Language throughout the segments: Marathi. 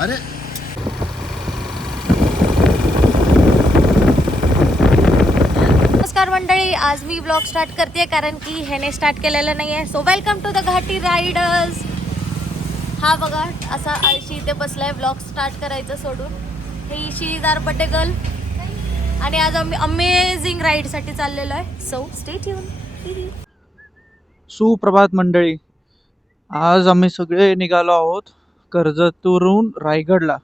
अरे नमस्कार मंडळी, आज मी ब्लॉग स्टार्ट करते कारण की ह्याने स्टार्ट केलेलं नाही आहे. So welcome to the Ghati riders. हा बघा असा आळशी इथे बसलाय ब्लॉग स्टार्ट करायचं सोडून. ही शी इज आवर बर्थडे गर्ल आणि आज आम्ही अमेझिंग राईडसाठी चाललेलो आहे. So stay tune. सुप्रभात मंडळी, आज आम्ही सगळे निघालो आहोत कर्जतवरून रायगडला.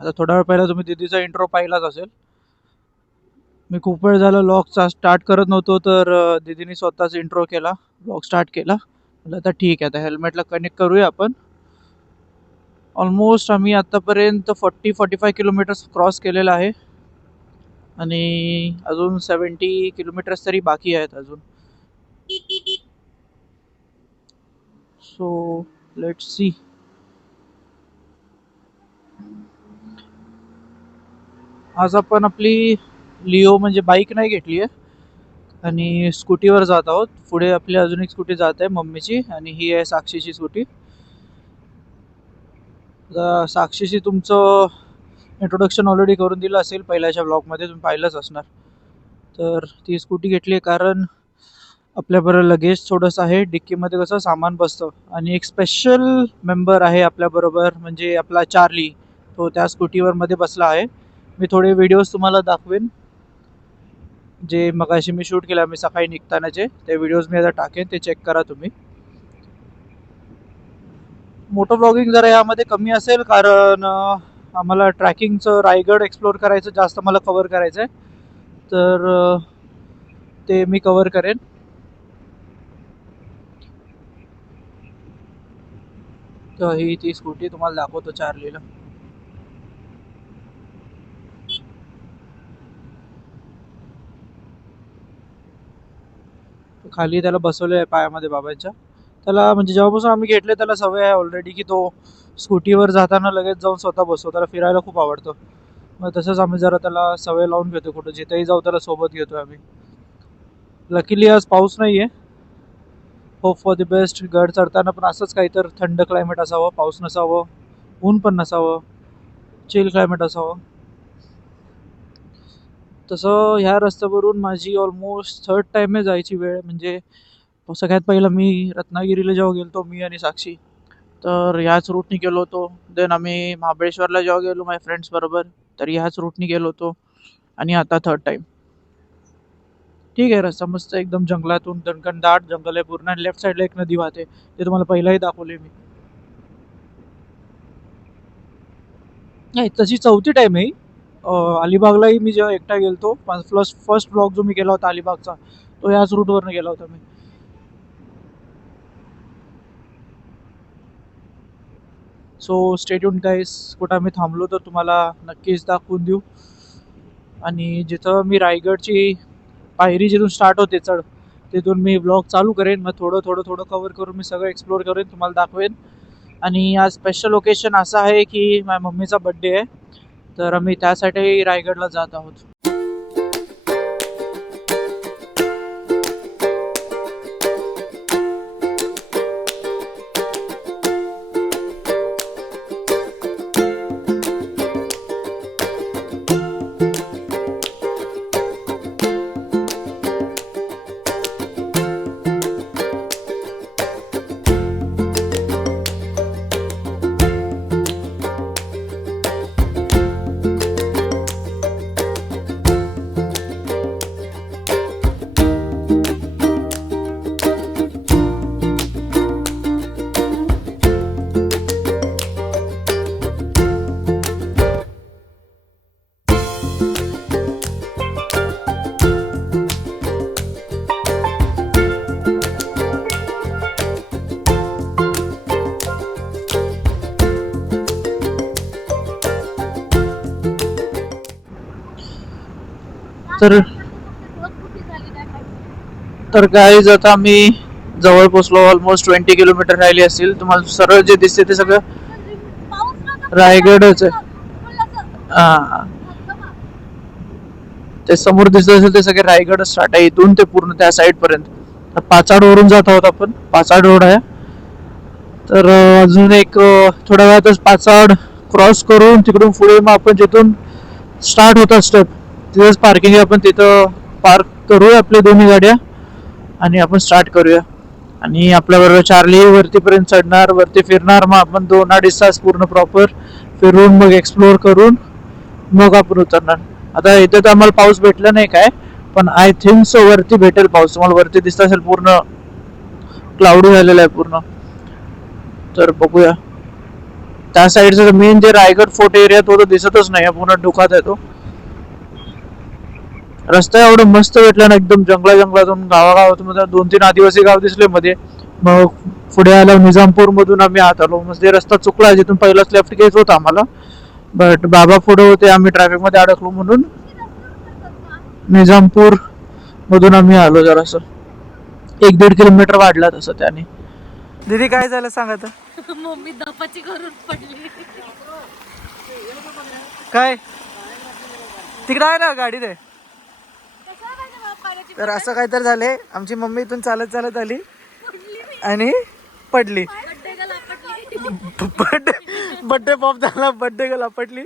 आता थोडा वेळ पहिला तुम्ही दीदीचा इंट्रो पाहिलाच असेल. मी खूप वेळ झाला व्लॉगचा स्टार्ट करत नव्हतो, तर दीदीने स्वतःच इंट्रो केला, व्लॉग स्टार्ट केला. म्हटलं आता ठीक आहे, आता हेल्मेटला कनेक्ट करूया आपण. ऑलमोस्ट आम्ही आत्तापर्यंत 40-45 किलोमीटर्स क्रॉस केलेला आहे आणि अजून 70 किलोमीटर्स तरी बाकी आहेत अजून. So let's see. आज आपण आपली लिओ म्हणजे बाईक नाही घेतली आहे आणि स्कूटीवर जात आहोत. पुढे आपली अजून एक स्कूटी जात आहे मम्मीची, आणि ही आहे साक्षीची स्कूटी. साक्षीची तुमचं इंट्रोडक्शन ऑलरेडी करून दिलं असेल पहिल्याच्या ब्लॉगमध्ये, तुम्ही पाहिलंच असणार. तर ती स्कूटी घेतली आहे कारण आपल्याबरोबर लगेज थोडंसं आहे, डिक्कीमध्ये कसं सामान बसतं, आणि एक स्पेशल मेंबर आहे आपल्याबरोबर म्हणजे आपला चार्ली, तो त्या स्कूटीवर मध्ये बसला आहे. मी थोडे व्हिडिओज तुम्हाला दाखवेन जे मगाशी मी शूट केला, मी सकाळी निघतानाचे ते व्हिडिओज मी आता टाकेन, ते चेक करा तुम्ही. मोटो ब्लॉगिंग जरा यामध्ये कमी असेल कारण आम्हाला ट्रॅकिंगचं रायगड एक्सप्लोअर करायचं, जास्त मला कव्हर करायचं आहे, तर ते मी कव्हर करेन. तर ही ती स्कूटी तुम्हाला दाखवतो चार्लीला. खाली त्याला बसवलं आहे पायामध्ये बाबांच्या. त्याला म्हणजे जेव्हापासून आम्ही घेतले त्याला सवय आहे ऑलरेडी की तो स्कूटीवर जाताना लगेच जाऊन स्वतः बसतो. त्याला फिरायला खूप आवडतं, मग तसंच आम्ही जरा त्याला सवय लावून घेतो. कुठं जिथेही जाऊ त्याला सोबत घेतो आम्ही. लकीली आज पाऊस नाही आहे. Hope for the best. गड चढताना पण असंच काहीतरी थंड क्लायमेट असावं, पाऊस नसावं, ऊन पण नसावं, चिल क्लायमेट असावं. तसं ह्या रस्त्यावरून माझी ऑलमोस्ट थर्ड टाईम आहे जायची वेळ. म्हणजे सगळ्यात पहिलं मी रत्नागिरीला जेव्हा गेलो मी आणि साक्षी, तर ह्याच रूटनी गेलो होतो. देन आम्ही महाबळेश्वरला जेव्हा गेलो माझ्या फ्रेंड्स बरोबर, तर ह्याच रूटनी गेलो होतो. आणि आता थर्ड टाईम. ठीक आहे, रस्ता मस्त एकदम जंगलातून, दाट जंगल आहे पूर्ण, आणि लेफ्ट साईडला एक नदी वाहते, ते तुम्हाला पहिलाही दाखवले मी. नाही, तशी चौथी टाईम आहे. अलिबागलाही मी जेव्हा एकटा गेलतो, फर्स्ट ब्लॉग जो मी केला होता अलिबागचा, तो याच रूटवरनं गेला होता मी. सो स्टे ट्यून्ड गाईस. कुठं आम्ही थांबलो तर तुम्हाला नक्कीच दाखवून देऊ. आणि जिथं मी रायगडची पायरी जिथून स्टार्ट होते चढ, तिथून मी ब्लॉग चालू करेन. मग थोडं थोडं थोडं कवर करून मी सगळं एक्सप्लोअर करेन, तुम्हाला दाखवेन. आणि आज स्पेशल ओकेशन असं आहे की माझ्या मम्मीचा बड्डे आहे, तर आम्ही त्यासाठी रायगडला जात आहोत. तर गाईज आता आम्ही जवळ पोचलो. ऑलमोस्ट 20 किलोमीटर राहिली असतील. तुम्हाला सरळ जे दिसते ते सगळं रायगडच आहे. ते समोर दिसत असेल ते सगळे रायगड स्टार्ट आहे, इथून ते पूर्ण त्या साईड पर्यंत. पाचाड वरून जात आहोत आपण. पाचाड रोड आहे. तर अजून एक थोड्या वेळातच पाचाड क्रॉस करून तिकडून पुढे मग आपण जिथून स्टार्ट होता स्टेप तिथेच पार्किंग आहे, आपण तिथं पार्क करूया आपल्या दोन्ही गाड्या आणि आपण स्टार्ट करूया. आणि आपल्याबरोबर चार्ली वरतीपर्यंत चढणार, वरती फिरणार, मग आपण 2-2.5 तास पूर्ण प्रॉपर फिरून मग एक्सप्लोअर करून मग आपण उतरणार. आता इथे तर आम्हाला पाऊस भेटला नाही काय, पण आय थिंक सो वरती भेटेल पाऊस. तुम्हाला वरती दिसत असेल पूर्ण क्लाउडी झालेला आहे पूर्ण. तर बघूया. त्या साईडचा मेन जे रायगड फोर्ट एरिया तो तर दिसतच नाही, पूर्ण धुकात आहे तो. रस्ता एवढं मस्त भेटला ना, एकदम जंगलातून गावागावातून 2-3 आदिवासी गाव दिसले मध्ये. मग पुढे आलं निजामपूर मधून आम्ही आत आलो. म्हणजे रस्ता चुकला, जिथून पहिलाच लेफ्ट घ्यायचं होतं आम्हाला, बट बाबा पुढे होते, आम्ही ट्रॅफिक मध्ये अडकलो म्हणून निजामपूर मधून आम्ही आलो. जरासं 1-1.5 किलोमीटर वाढला तसं त्याने. दीदी काय झालं सांग आता. मम्मी दपाची करून पडली. काय तिकडे आहे ना गाडी ते. तर असं काहीतरी झालंय, आमची मम्मी इथून चालत चालत आली आणि पडली. बड्डे पॉप झाला, बड्डे गर्ल आपटली.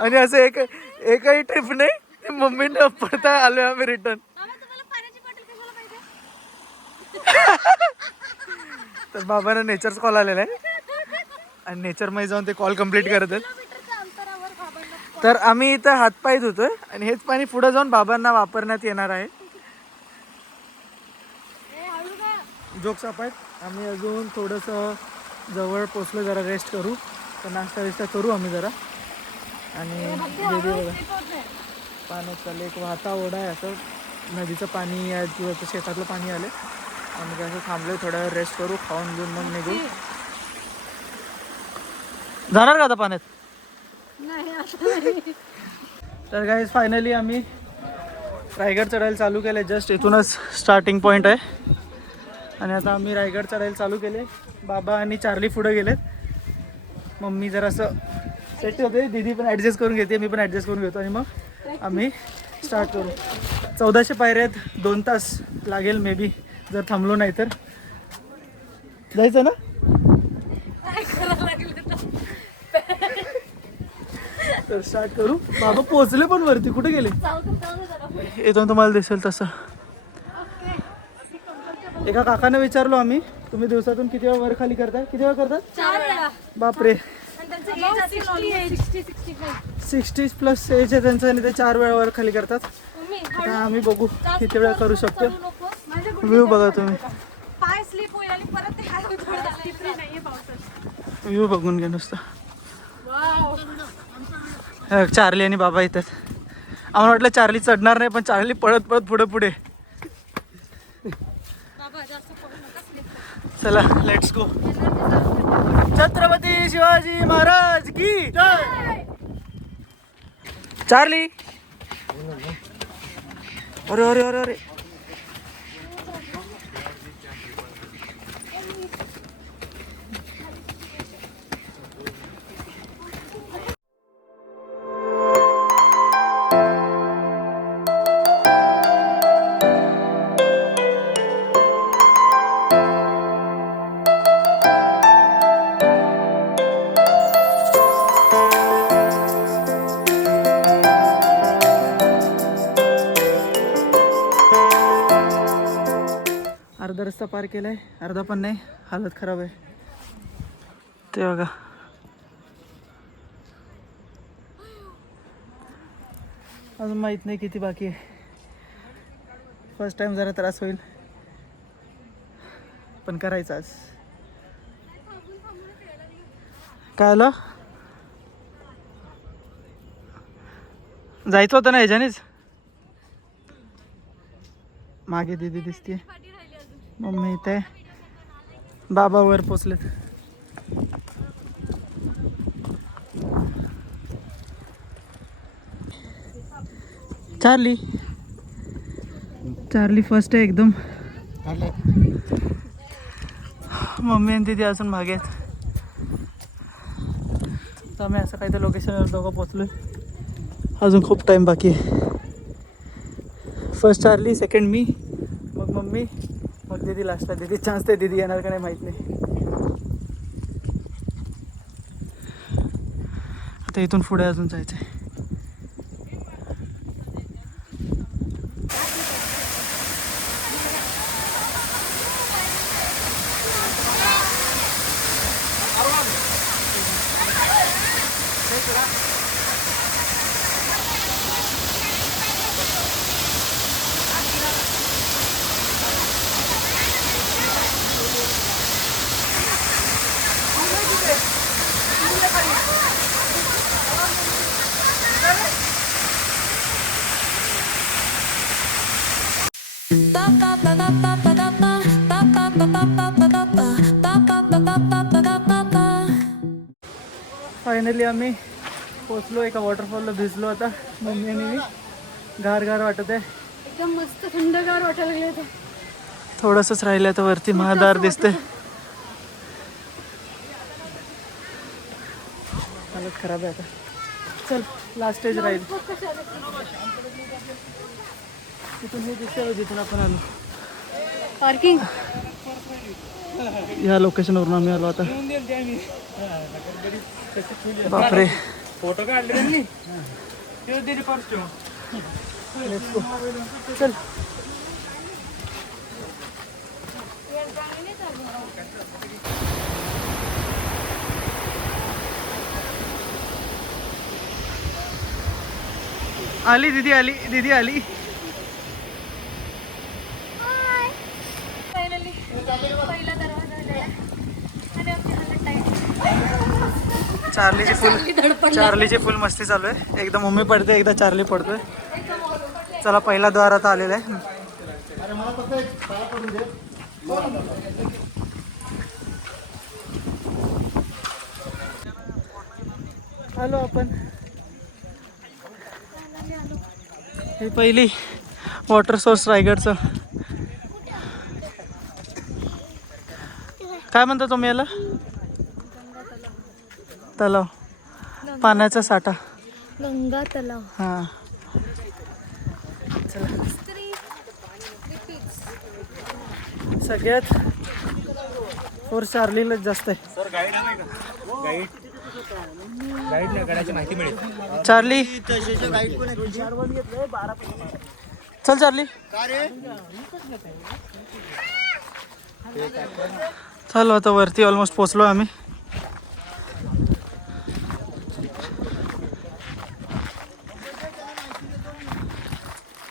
आणि असं एकही ट्रिप नाही, मम्मीने पडता आलोय आम्ही रिटर्न. तर बाबांना नेचरच कॉल आलेला आहे आणि नेचर मध्ये जाऊन ते कॉल कम्प्लीट करत आहेत. तर आम्ही इथं हातपाय धुतोय आणि हेच पाणी पुढे जाऊन बाबांना वापरण्यात येणार आहे. जोक्स आहेत. आम्ही अजून थोडंसं जवळ पोचलो, जरा रेस्ट करू, तर नाश्ता करू आम्ही जरा. आणि बघा पाण्याचा लेक वाहता ओढा आहे, असं नदीचं पाणी आहे किंवा शेतातलं पाणी आलं. आम्ही कसं थांबलो, थोडा वेळ रेस्ट करू, खाऊन घेऊन मग निघू. जाणार का आता पाण्यात? तर गाईज फायनली आम्ही रायगड चढायला चालू केलं. जस्ट इथूनच स्टार्टिंग पॉईंट आहे आणि आता आम्ही रायगड चढायला चालू केले. बाबा आणि चार्ली पुढे गेलेत. मम्मी जरासं सेट होते, दीदी पण ॲडजस्ट करून घेते, मी पण ॲडजस्ट करून घेतो आणि मग आम्ही स्टार्ट करू. 1400 पायऱ्या आहेत, 2 तास लागेल मे बी, जर थांबलो नाही तर. जायचं ना? तर स्टार्ट करू. बाबा पोहोचले पण वरती, कुठे गेले? इथून तुम्हाला दिसेल तसं. एका काकाने विचारलो आम्ही, तुम्ही दिवसातून किती वेळा वर खाली करताय? किती वेळा करतात? 4 वेळा. बापरे, 60 प्लस एज आहे त्यांचं आणि ते 4 वेळा वर खाली करतात. आता आम्ही बघू किती वेळा करू शकतो. व्ह्यू बघा तुम्ही, पाय स्लिप होईल आणि परत व्ह्यू बघून घ्या नुसतं. चार्ली आणि बाबा येतात. आम्हाला वाटलं चार्ली चढणार नाही, पण चार्ली पळत पुढे पुढे. चला लेट्स गो. छत्रपती शिवाजी महाराज की जय. चार्ली, अरे अरे अरे अरे, अर्धा रस्ता पार केलाय, अर्धा पण नाही, हालत खराब आहे. ते बघा, अजून माहित नाही किती बाकी आहे. फर्स्ट टाइम जरा त्रास होईल, पण करायचं आज. काय आलं? जायचं होतं ना ह्याच्यानेच. मागे दीदी दिसते, मम्मी इथे, बाबा वर पोचलेत. चार्ली फर्स्ट आहे एकदम. मम्मी आणि दीदी अजून मागे आहेत. तर आम्ही असं काहीतरी लोकेशनवर दोघं पोचलोय. अजून खूप टाइम बाकी आहे. फर्स्ट चार्ली, सेकंड मी, मग मम्मी, मग दीदी लास्टला. दीदी चान्स ते, दीदी येणार का नाही माहीत नाही. आता इथून पुढे अजून जायचं आहे. फायनली आम्ही पोचलो. एका वॉटरफॉलला भिजलो. आता मम्मी आणि मी. गार गार वाटत आहे. एकदम मस्त थंडगार वाटायला लागले होते. थोडंसंच राहिलं तर वरती महाद्वार दिसते. हालत खराब आहे आता. चल लास्ट स्टेज राहील. तिथून हे दिसते जिथून आपण आलो. पार्किंग ह्या लोकेशनवरून आम्ही आलो आता. बापरे. फोटो काढले त्यांनी. चल आली दीदी, आली दीदी, आली. फायनली पहिला दरवाजा आलेला आहे. आणि आमची हालत टाईट. चार्लीची फुल मस्ती चालू आहे. एकदा मम्मी पडते, एकदा चार्ली पडतोय. चला पहिला द्वार आता आलेला आहे. आलो आपण. ही पहिली वॉटर सोर्स रायगडचं. काय म्हणता तुम्ही याला? तलाव. पाण्याचा साठा. गंगा तलाव. हां. सगळ्यात फोर्स चार्लीलाच जास्त आहे. सर गाईड आहे का? गाईड गडाची माहिती मिळेल. चार्ली चल. चार्ली चालू. आता वरती ऑलमोस्ट पोचलो आम्ही.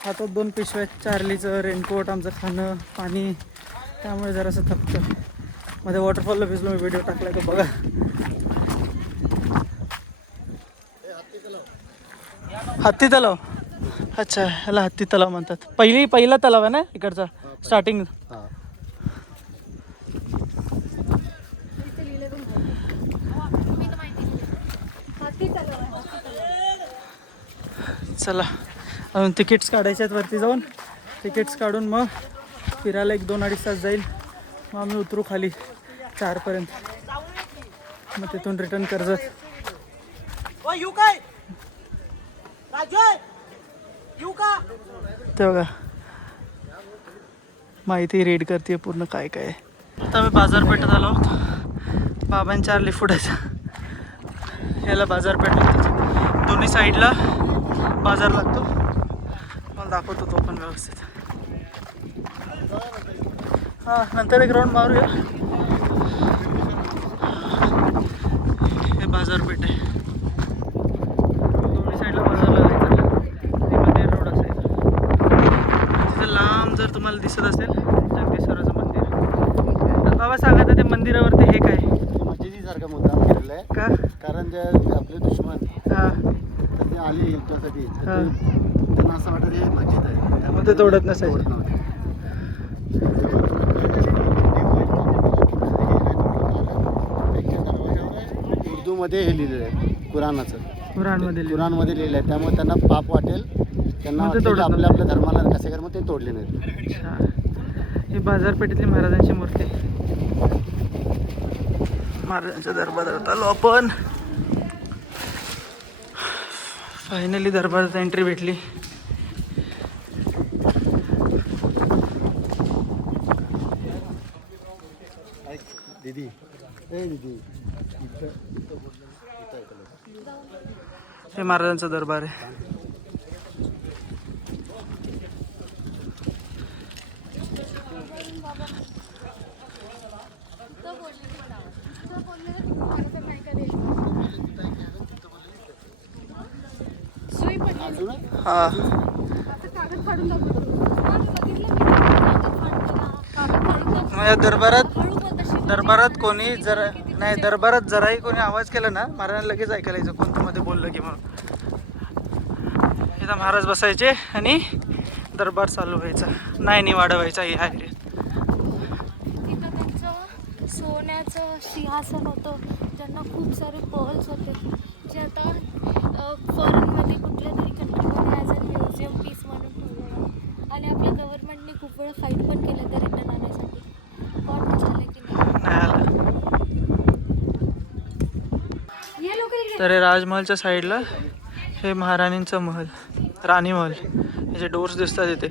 हातात 2 पिशव्या. चार्लीचं रेनकोट, आमचं खाणं पाणी. त्यामुळे जरासं थकतं. मध्ये वॉटरफॉलला भिजलो मी. व्हिडिओ टाकलाय तो बघा. हत्ती तलाव. अच्छा, ह्याला हत्ती तलाव म्हणतात. पहिला तलाव आहे ना इकडचा स्टार्टिंग. चला अजून तिकीट्स काढायचे आहेत. वरती जाऊन तिकीट्स काढून मग फिरायला 1-2-2.5 तास जाईल. मग आम्ही उतरू खाली 4पर्यंत. मग तिथून रिटर्न कर्जत. ते बघा माहिती रीड करते पूर्ण काय काय. आता आम्ही बाजारपेठेत आलो आहोत. बाबांनी चार्ली फुटायचा. याला बाजारपेठ म्हणतात. दोन्ही साईडला बाजार लागतो. मला दाखवतो तो पण व्यवस्थित. हां नंतर एक राऊंड मारूया. हे बाजारपेठ आहे. दोन्ही साईडला बाजार लागायचा. तिकडे रोड असायचा. तिथे लांब जर तुम्हाला दिसत असेल जगदीश्वराचं मंदिर. तर बाबा सांगा ते मंदिरावरती हे काय मस्जिदीसारखा मुद्दाम केलेला आहे. का? कारण जे आपले दुश्मन हां तर ते आले युद्धासाठी. त्यांना असं वाटत हे मस्जिद आहे. त्यामुळे ते तोडत नसायचे. उर्दूमध्ये हे लिहिलेलं आहे कुराणाचं. कुराणमध्ये लिहिलं आहे. त्यामुळे त्यांना पाप वाटेल. त्यांना वाटेल आपल्या आपल्या धर्माला कसे कर, मग ते तोडले नाहीत. ही बाजारपेठेतली महाराजांची मूर्ती. महाराजांच्या दरबारात आलो आपण. फायनली दरबारात एंट्री भेटली. दीदी ए दीदी हे महाराजांचा दरबार आहे. हा माझ्या दरबारात कोणी जरा नाही, दरबारात जराही कोणी आवाज केला ना महाराजांना लगेच ऐकायला यायचं कोणतं मध्ये बोललं की म्हणून. इथं महाराज बसायचे आणि दरबार चालू व्हायचा, नाही वाढवायचा ह्या एरियात. तिथं त्यांचं सोन्याचं सिंहासन होतं, ज्यांना खूप सारे पर्ल्स होते, जे आता फॉरेनमध्ये कुठल्या तरी कंट्रीमध्ये ॲज अ म्युझियम पीस म्हणून ठेवलेलं आहे. आणि आपल्या गव्हर्नमेंटने खूप वेळा फाईट पण केलं ते रिटर्न आणण्यासाठी. पण झालं की नाही. तर हे राजमहलच्या साईडला हे महाराणींचा महल, राणी महल. याचे डोर्स दिसतात इथे,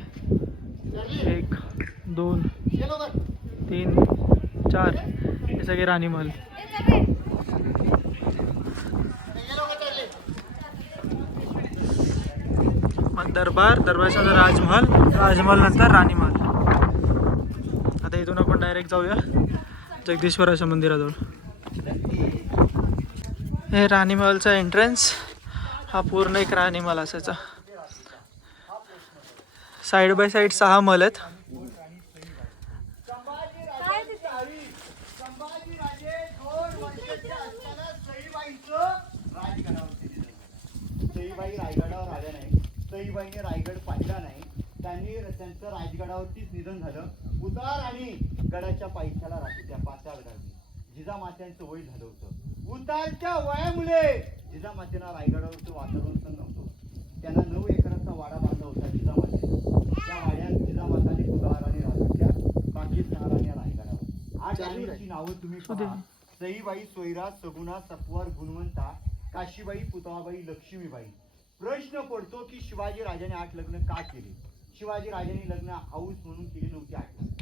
1 2 3 4, हे सगळे राणी महल. मग दरबारच्या नंतर राजमहल नंतर राणी महल. आता इथून आपण डायरेक्ट जाऊया जगदीश्वराच्या मंदिराजवळ. हे राणी महलचा एंट्रन्स, हा पूर्ण एक राणी महल असायचा. साईड बाय साईड 6 महल आहेत. सईबाई रायगडावर आल्या नाही, सईबाईने रायगड पाहिला नाही, त्यांनी त्यांचं राजगडावरतीच निधन झालं. उतार आणि गडाच्या पायथ्याला राहते त्या पाचागडावी जिजामात्यांचं वय झालं होतं. उतारच्या वयामुळे जिजामातेला रायगडावरचं वातावरण सण नव्हतं. त्यांना 9 एकराचा वाडा बांधला होता जिजामातेनं. त्या वाड्यात जिजामाताने उतार आणि राहत्या, बाकी 6 राण्या रायगडावर. 8 राणींची नावं तुम्ही पहा: सईबाई, सोयरा, सगुणा, सत्वार, गुणवंता, काशीबाई, पुतळाबाई, लक्ष्मीबाई. प्रश्न पडतो की शिवाजी राजाने 8 लग्न का केले? शिवाजी राजांनी लग्न हाऊस म्हणून केली नव्हती. 8 लग्न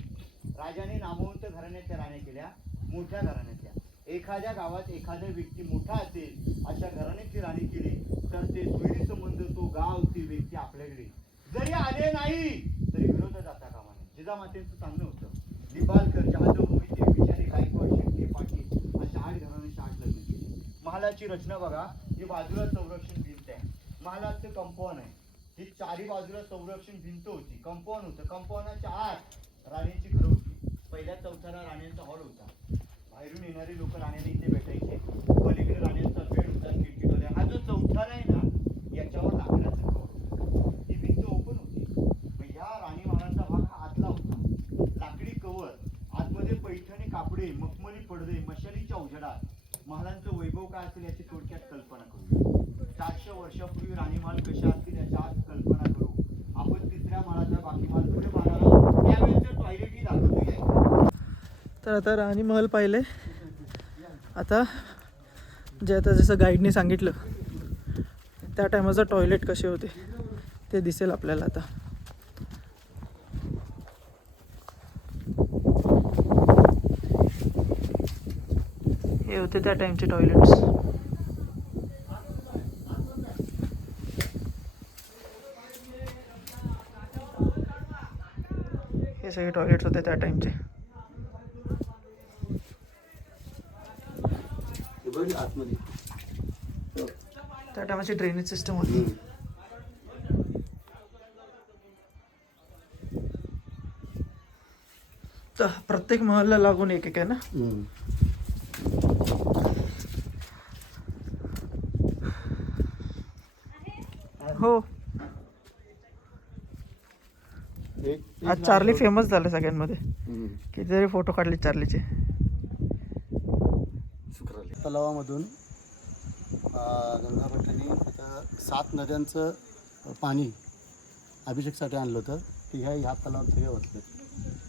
राजाने नामवंत घराण्याच्या राण्या केल्या, मोठ्या घराण्याच्या. एखाद्या गावात एखादा व्यक्ती मोठा असेल अशा घराण्याची राणी केली तर ते सोयरी संबंध, तो गाव, ती व्यक्ती आपल्याकडे जरी आले नाही तरी विरोध जाता कामा नये. जिजामातेचं सांगणं होतं. निबाळकर, जाधव, मोहिते, बिचारी, गायकवाड, शेट्टी, पाटील अशा 8 घराण्याची 8 लग्न केली. महालाची रचना बघा, ही बाजूला संरक्षण भिंत आहे, महालाचं कंपाऊंड आहे. ही 4ही बाजूला संरक्षण भिंत होती, कंपाऊंड होतं. कंपाऊंडच्या आत राणीची घरं होती. पहिल्या चौथ्याला राण्यांचा हॉल होता. बाहेरून येणारे लोक राण्याने इथे भेटायचे. पलीकडे राण्यांचा बेड होता, खिडकी होत्या. हा जो चौथारा आहे ना, याच्यावर लाकडाचं कवर होतं. ही भिंत ओपन होती. मग ह्या राणी महालाचा भाग हा आतला होता. लाकडी कवर, आतमध्ये पैठणी कापडे, मखमली पडदे, मशालीच्या उजेडात महालांचं वैभव काय असेल याची थोडक्यात कल्पना करू. 400 वर्षापूर्वी राणी महाल कशा असतील याच्या आज कल्पना करू. आपण 3ऱ्या माळाचा बाकी माल पुढे मारायला त्यावेळेचं टॉयलेटही दाखवतो. तर आता राणी महल पाहिले. आता जसं गाईडने सांगितलं त्या टायमाचं टॉयलेट कसे होते ते दिसेल आपल्याला. आता हे होते त्या टाइमचे टॉयलेट्स. हे सगळे टॉयलेट्स होते त्या टाइमचे. त्या टायमाची ड्रेनेज सिस्टम होती. तर प्रत्येक महलला लागून एक एक आहे ना. हो, आज चार्ली फेमस झालं सगळ्यांमध्ये. कितीतरी फोटो काढले चार्लीचे. तलावामधून गंगाभट्टांनी आता 7 नद्यांचं पाणी अभिषेकसाठी आणलं होतं. ते ह्या तलावात सगळे बसले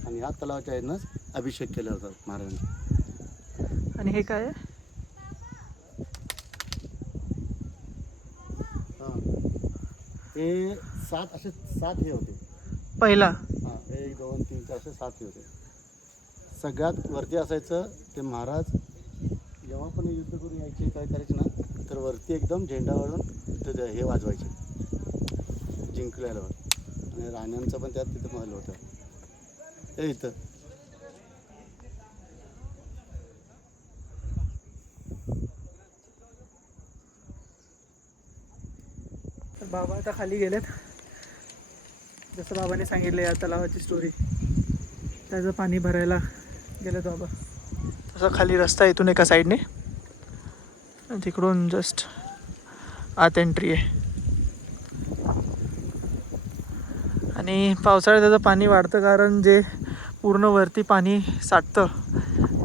आणि ह्या तलावाच्या आहेतच अभिषेक केला होता महाराजांनी. आणि हे काय आहे? हे 7 असे 7 हे होते पहिला. 1 2 3 4 असे 7 हे होते. सगळ्यात वरती असायचं ते महाराज जेव्हा पण युद्ध करून यायचे काय करायचे ना तर वरती एकदम झेंडावरून तिथं हे वाजवायचे जिंकल्यावर. आणि राण्यांचं पण त्यात तिथं महल होतं ते इथं. तर बाबा आता खाली गेलेत. जसं बाबाने सांगितलं या तलावाची स्टोरी, त्याचं पाणी भरायला गेलेत बाबा. तसा खाली रस्ता इथून एका साईडने, तिकडून जस्ट आत एंट्री आहे. आणि पावसाळ्यात त्याचं पाणी वाढतं कारण जे पूर्ण वरती पाणी साठतं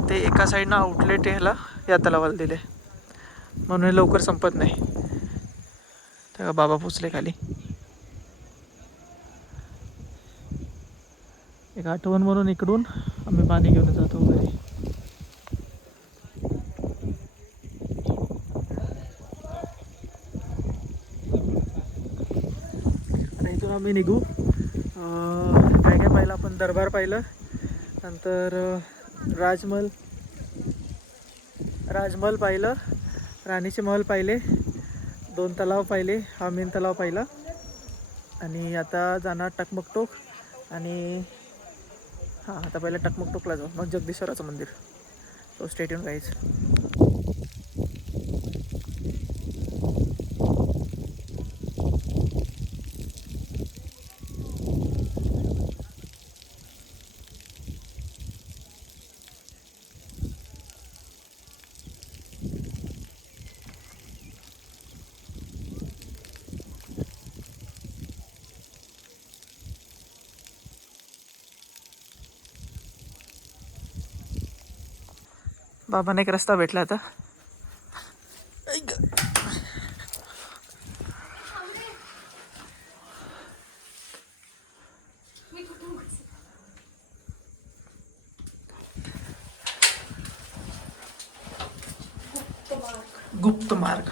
ते एका साईडनं आउटलेट ह्याला या तलावाला दिले, म्हणून हे लवकर संपत नाही. तेव्हा बाबा पोचले खाली. एक आठवण म्हणून इकडून आम्ही पाणी घेऊन जातो घरी. आणि इथून आम्ही निघू. काय काय पाहिलं आपण? दरबार पाहिलं, नंतर राजमहल पाहिलं, राणीचे महल पाहिले, 2 तलाव पाहिले, हा मेन तलाव पाहिला. आणि आता जाणार टकमकटोक. आणि हां, आता पहिलं टकमकटोकला जाऊ, मग जगदीश्वराचं मंदिर. So stay tune guys. बाबांना एक रस्ता भेटला आता. गुप्त मार्ग.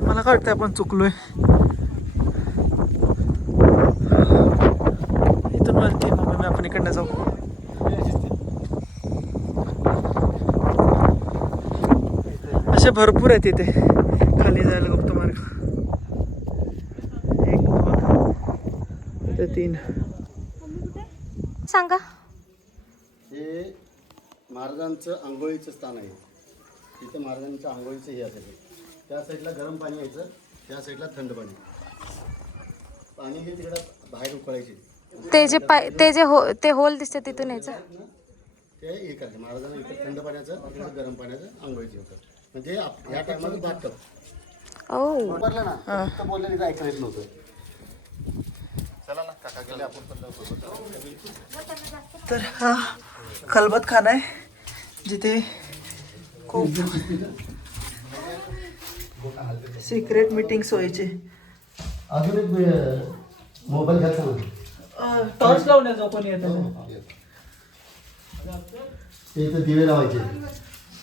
मला काय वाटतं आपण चुकलोय. इथून वरती मग आपण इकडनं जाऊ. असे भरपूर आहेत इथे खाली जायला गुप्त मार्ग. 1 2 3. सांगा. हे महाराजांचं आंघोळीचं स्थान आहे. इथं महाराजांच्या आंघोळीचं हे असायचं. त्या साईडला गरम पाणी यायचं, त्या साईडला थंड पाणी. पाणी हे तिकडं बाहेर उकळायचे. ते होल दिसते तिथून यायचं. ते हे करायचं महाराजांना. इकडे थंड पाण्याचं, तिकडे गरम पाण्याचं आंघोळीचं होतं. म्हणजे ह्या टायमाला बाथटब. वापरलं ना तर बोललं तिथं ऐकायला येत नव्हतं. चला ना काका गेले आपण पण. तर हा खलबतखाना आहे जिथे खूप सिक्रेट मीटिंग्स व्हायचे. अजून एक मोबाईल घ्यायचा ना. टॉर्च लावण्याचा कोणी येतं. इथं दिवे लावायचे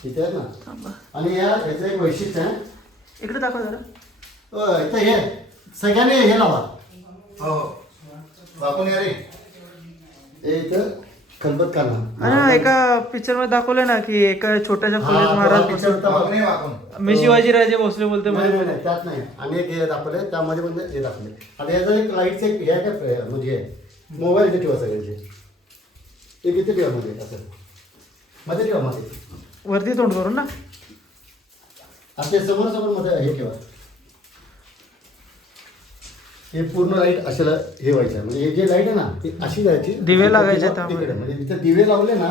इथे आहेत ना. आणि याचं एक वैशिष्ट्य आहे. इकडे दाखवा जरा. इथं हे सगळ्यांनी हे लावा. हो दाखवून या रे. हे इथं खलबतखाना. आणि एका पिक्चर मध्ये दाखवलं ना की एका छोट्याशा खोलीत महाराज. मी शिवाजीराजे भोसले बोलते मध्ये. त्यात नाही. आणि एक हे दाखवले त्यामध्ये म्हणजे हे दाखवले. आता याचं एक लाईटचं एक हे आहे काय म्हणजे मोबाईल इथे ठेवा सगळ्यांचे. ते किती ठेवा मध्ये असं मध्ये ठेवा मध्ये. वरती तोंड करून ना. आपल्या समोर मध्ये हे ठेवा. हे पूर्ण लाईट अशाला हे व्हायचं. म्हणजे हे जे लाईट आहे ना ती अशी जायची. दिवे लागायचे तिकडे. म्हणजे तिथे दिवे लावले ना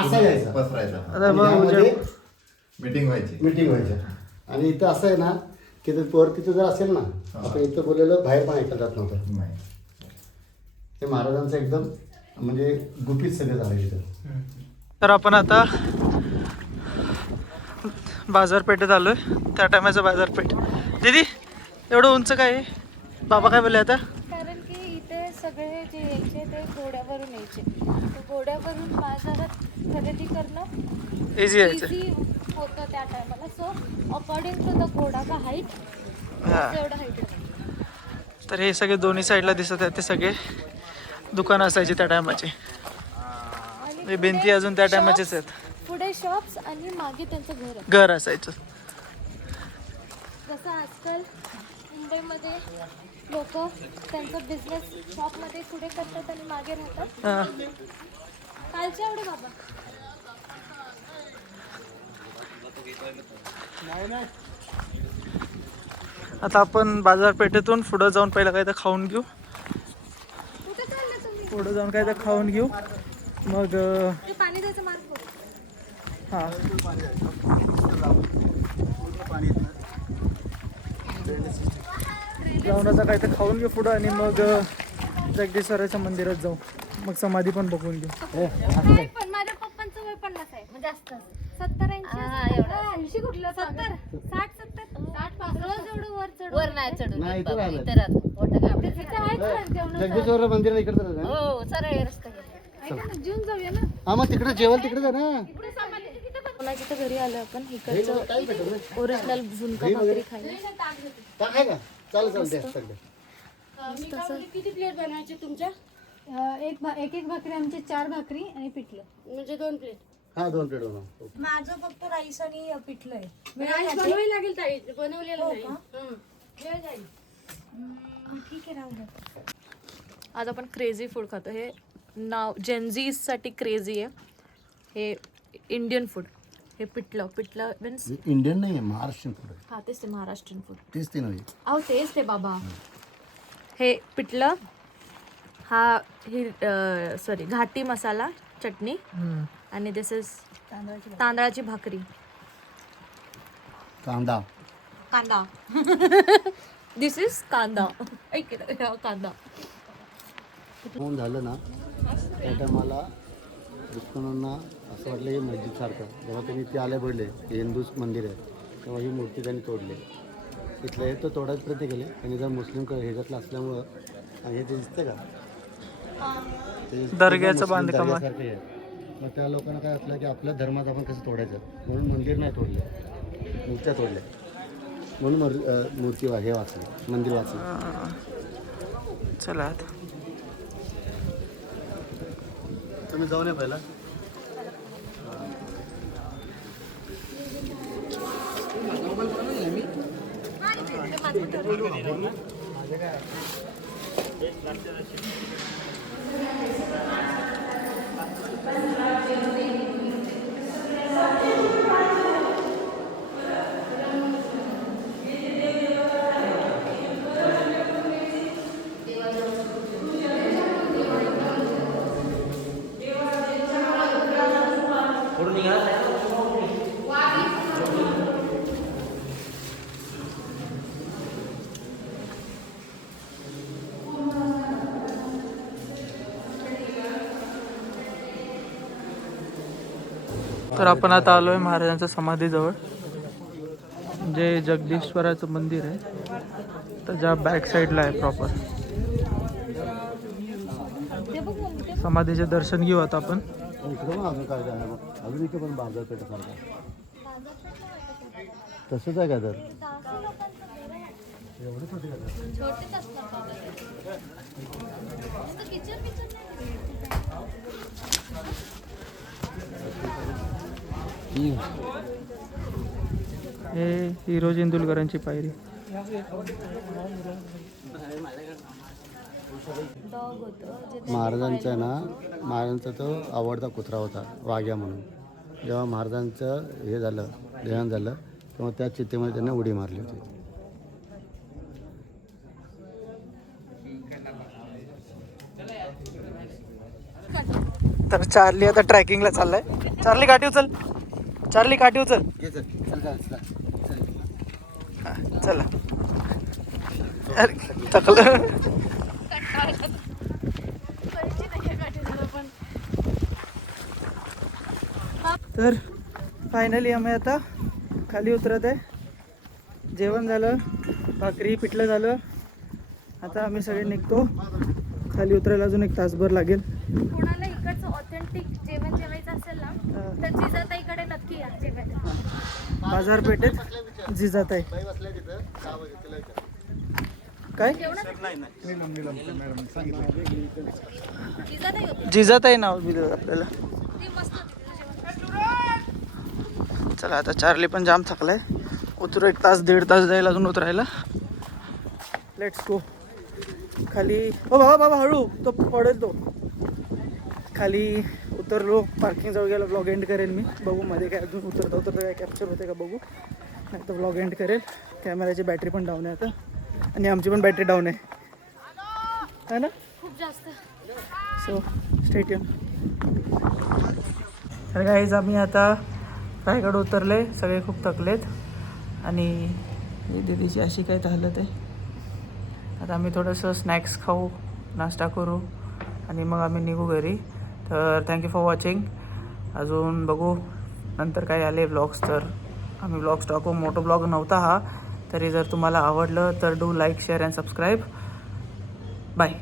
असा यायचा पसरायचा. मीटिंग व्हायची. आणि इथं असं आहे ना की वरती तिथं जर असेल ना आपण इथं बोललेलं बाहेर पण ऐकलं जात नव्हतं. हे महाराजांचं एकदम म्हणजे गुपित सगळं झालं इथं. तर आपण आता बाजारपेठेत आलोय. त्या टायमाचं बाजारपेठ. दीदी एवढं उंच काय आहे? बाबा काय बोलले आता? कारण की इथे सगळे जे यायचे ते घोड्यावरून यायचे. घोड्यावरून बाजारात खरेदी करणं इझी यायचं होतं त्या टायमाला. सो अकॉर्डिंग टू द घोडा का हाईट एवढं हाईट होतं. तर हे सगळे दोन्ही साईडला दिसत आहेत ते सगळे दुकानं असायची त्या टायमाचे. हे भिंती अजून त्या टायमाचेच आहेत. पुढे शॉप्स आणि मागे त्यांचं घर आहे. घर असायचं. जसं आजकाल मुंबईमध्ये लोक त्यांचा बिझनेस शॉपमध्ये पुढे करतात आणि मागे राहतात. हा. कालच्या एवढे बाबा. आता आपण बाजारपेठेतून पुढं जाऊन पहिला काय तर खाऊन घेऊ. कुठे चालले तुम्ही? पुढं जाऊन काय तर खाऊन घेऊ मग ते पाणी द्यायचं मार्ग करू. हा जाऊन आता काय तर खाऊन घेऊ पुढं आणि मग जगदीश्वराच्या मंदिरात जाऊ. मग समाधी पण बघून घेऊ. नाही, पण माझ्या पप्पांचं वय 50 आहे म्हणजे जास्त 70-80 कुठलं 70 60-70 रोज एवढं वर चढ वर नाही चढ नाही इथं राहिलं. जेवण जगदीश्वर मंदिर इकडे हो सरळ रस्ता जेवून जाऊया ना. हा मग तिकडे जेवण तिकडे जा ना. कोणाच्या तर घरी आलं आपण इकडचं ओरिजिनल झुणका भाकरी खायला. काय का चालेल चालेल द्या सगळे. किती प्लेट बनवायचे तुमच्या? एक एक भाकरी आमची 4 भाकरी आणि पिठलं म्हणजे 2 प्लेट. हा 2 प्लेट बनव. माझं फक्त राईस आणि पिठलं आहे. राईस बनवायला लागेल ताई बनवलेलं नाही. वेळ जाईल. ठीक आहे राहू द्या. आज आपण क्रेझी फूड खातो. हे नाव जेनझीसाठी क्रेझी आहे. हे इंडियन फूड. हे पिठलं मीन्स इंडियन नाही आहे महाराष्ट्रीयन फूड आहे. हा तेच ते महाराष्ट्रीयन फूड. तेच ते नव्हे. अहो तेच ते बाबा. हे पिठलं हा ही सॉरी घाटी मसाला चटणी आणि दिस इज तांदळाची भाकरी कांदा कांदा दिस इज कांदा कांदा. होऊन झालं ना त्या टायमाला दुश्मनांना असं वाटलं की मस्जिद सारखं जेव्हा त्यांनी ते आले पडले हे हिंदूच मंदिर आहे तेव्हा ही मूर्ती त्यांनी तोडली. इथलं हे तर तोडायचे प्रयत्न केले आणि जर मुस्लिम ह्याच्यातलं असल्यामुळं आणि हे ते दिसतं का ते दर्ग्याचं मुस्लिम बांधकाम आहे. दर्ग्यासारखं आहे. मग त्या लोकांना काय वाटलं की आपल्या धर्मात आपण कसं तोडायचं म्हणून मंदिर नाही तोडले मूर्त्या तोडल्या म्हणून मूर्ती हे वाचली मंदिर वाचलं. चला आता तुम्ही जाऊन या पहिला. तर आपण आता आलोय महाराजांच्या समाधीजवळ जे जगदीश्वराचं मंदिर आहे तर ज्या बॅक साईडला आहे प्रॉपर. समाधीचे दर्शन घेऊ आता आपण. इकडं पण अजून काय आहे मग अजून इथे पण बाजारपेठासारखं तसंच आहे का तर एवढं छोटे का हे हिरोज इंदुलकरांची पायरी. महाराजांचा आहे ना महाराजांचा तो आवडता कुत्रा होता वाघ्या म्हणून. जेव्हा महाराजांचं हे झालं देहांत झालं तेव्हा त्या चितेमध्ये त्यांनी उडी मारली होती. तर चार्ली आता ट्रॅकिंगला चाललाय. चार्ली काठी उचल. चार्ली काठी उचल. हा, चला अरे, थकलं. तर फायनली आम्ही आता खाली उतरत आहे. जेवण झालं भाकरी पिठलं झालं. आता आम्ही सगळे निघतो. खाली उतरायला अजून 1 तासभर लागेल. कोणाला इकडचं ऑथेंटिक जेवण जेवायचं असेल ना तर जिजाताईकडे नक्की या जेवायला. बाजारपेठेत जिजाताई. काय पिझ्झा नाही होते जिजाताई नाव दिलं आपल्याला. ती मस्त होती तुझं जेवण. चला आता चार्ली पण जाम थकलाय. उतरू 1 तास 1.5 तास जाईल अजून उतरायला. Let's go. खाली हो बाबा बाबा हळू तो पडेल तो. खाली उतरलो पार्किंग जवळ गेला. ब्लॉग एंड करेल मी. बघू मध्ये काय अजून उतरता काय कॅप्चर होते का बघू. नाही तर ब्लॉग एंड करेल. कॅमेराची बॅटरी पण डाऊन आहे आता आणि आमची पण बॅटरी डाऊन आहे ना. खूप जास्त. So stay tune. तर गाईज आम्ही आता रायगड उतरले. सगळे खूप थकलेत आणि दीदीची अशी काय हालत आहे. आता आम्ही थोडंसं स्नॅक्स खाऊ, नाश्ता करू आणि मग आम्ही निघू घरी. तर थँक्यू फॉर वॉचिंग. अजून बघू नंतर काय आले ब्लॉग्स तर आम्ही ब्लॉग्स टाकू. मोठा ब्लॉग नव्हता हा. तरी जर तुम्हाला आवडलं तर do like share and subscribe. Bye.